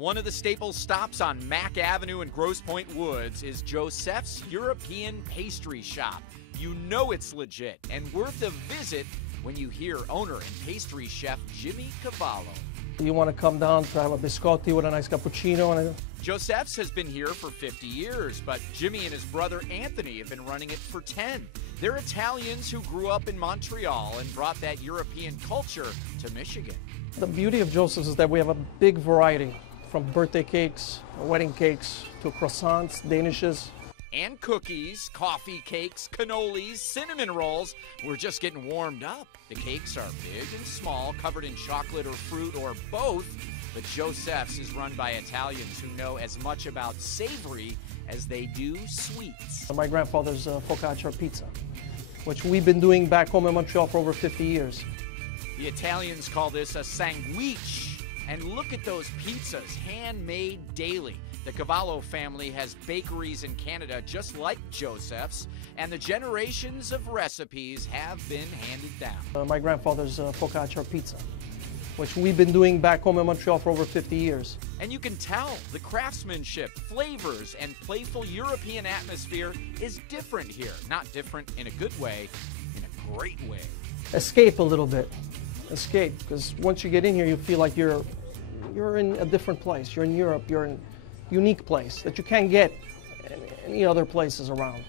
One of the staple stops on Mack Avenue in Grosse Pointe Woods is Josef's European Pastry Shop. You know it's legit and worth a visit when you hear owner and pastry chef Jimmy Cavallo. You want to come down to have a biscotti with a nice cappuccino. Josef's has been here for 50 years, but Jimmy and his brother Anthony have been running it for 10. They're Italians who grew up in Montreal and brought that European culture to Michigan. The beauty of Josef's is that we have a big variety, from birthday cakes, wedding cakes, to croissants, danishes. And cookies, coffee cakes, cannolis, cinnamon rolls. We're just getting warmed up. The cakes are big and small, covered in chocolate or fruit or both. But Josef's is run by Italians who know as much about savory as they do sweets. My grandfather's focaccia pizza, which we've been doing back home in Montreal for over 50 years. The Italians call this a sandwich. And look at those pizzas, handmade daily. The Cavallo family has bakeries in Canada just like Josef's, and the generations of recipes have been handed down. My grandfather's focaccia pizza, which we've been doing back home in Montreal for over 50 years. And you can tell the craftsmanship, flavors, and playful European atmosphere is different here. Not different in a good way, in a great way. Escape a little bit. Escape, because once you get in here, you feel like you're in a different place. You're in Europe. You're in a unique place that you can't get in any other places around.